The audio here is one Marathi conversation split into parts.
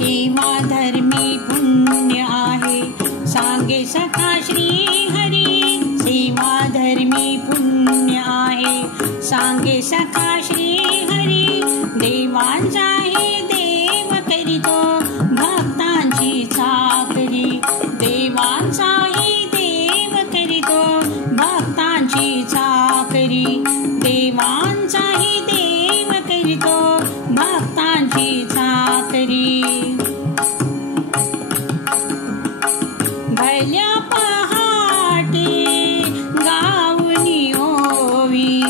सेवा धर्मी पुण्य आहे, सांगे सखा श्री हरी. सेवा धर्मी पुण्य आहे, सांगे सखा श्री हरी. देवांचाही देव करीतो भक्तांची चाकरी. देवांचाही देव करीतो भक्तांची चाकरी. देवांचाही देव करीतो भक्तांची चाकरी. भल्या पहाटे गाऊनी ओवी,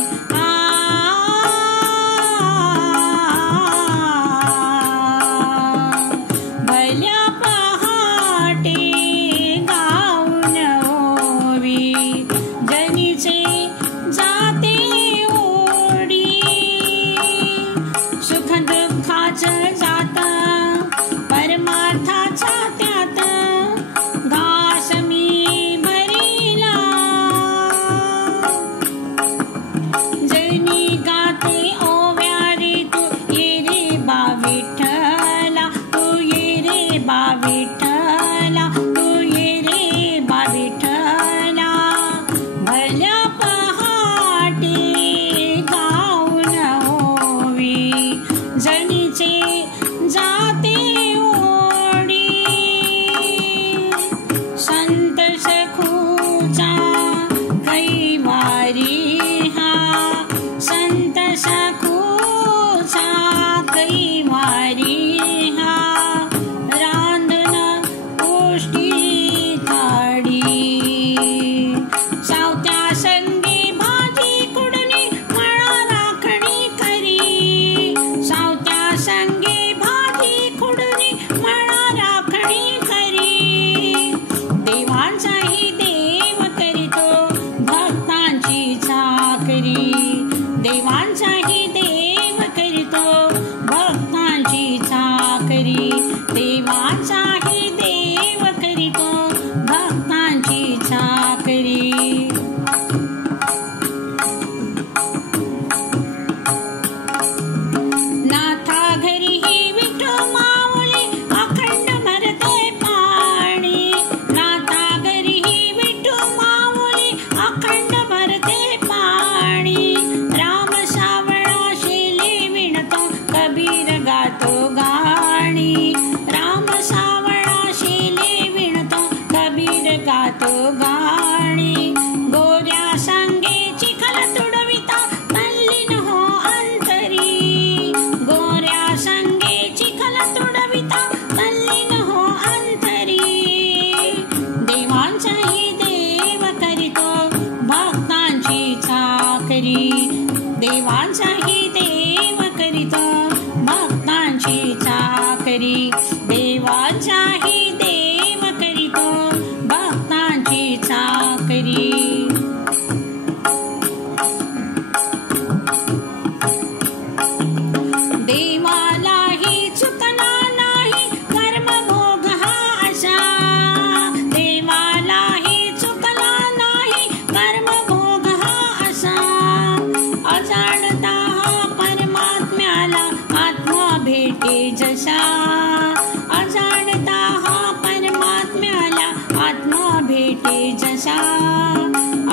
भल्या पहाटे गाऊन ओवी. जनीचे जाते ओढी, सुख दुःखाचं जात परमार्थाचा त्यात. घास मी भरिला जनी गाते ओव्या रे. तू ये रे बा विठ्ठला, तू ये रे बा विठ्ठला, तू ये रे बा विठ्ठला. भल्या पहाटे गाऊन ओवी, जनीचे जाते ओढी. संत सखूचा कैवारी हा, संत सखूचा कैवारी हा. रांधण गोष्टी काढी, सावत्या संगी भाजी कुडणी मळा राखणी करी. सावत्या संगी भाजी कुडणी मळा राखणी करी. देवांचाही देव करीतो भक्तांची चाकरी. देवांचाही देव करीतो भक्तांची चाकरी. देवांचाही देव करीतो भक्तांची चाकरी. नाथा घरीही विठो माऊली अखंड भरते पाणी. नाथा घरीही विठो माऊली अखंड भरते पाणी. राम सावळाशी विणतो कबीर गातो गाणी. राम सावळाशी विणतो कबीर गातो गाणी. गोऱ्या संगे चिखल तुडविता तल्लीन हो अंतरी. गोऱ्या संगे चिखल तुडविता तल्लीन हो अंतरी. देवांचाही देव करीतो भक्तांची चाकरी. देवांचाही देव करीतो भक्तांची चाकरी. देवांचाही देव करीतो भक्तांची चाकरी. देवालाही चुकला नाही कर्मभोग हा असा. देवालाही चुकला नाही कर्मभोग हा असा. अजाणता हा परमात्म्याला आत्मा भेटे जसा. अजाणता हा परमात्म्याला आत्मा भेटे जसा.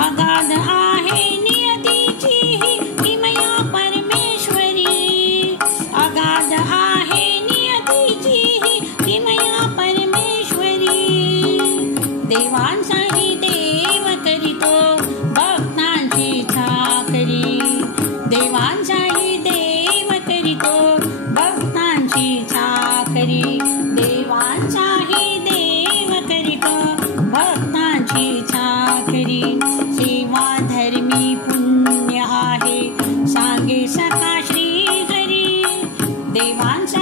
अगाध आहे नियतीची ही किमया परमेश्वरी. अगाध आहे नियतीची ही किमया परमेश्वरी. देवांचाही देव करीतो भक्तांची चाकरी. देवांचाही देव करीतो भक्तांची चाकरी. देवांचाही देव करीतो भक्तांची चाकरी. सेवा धर्मी पुण्य आहे, सांगे सखा श्री हरी. देवांचा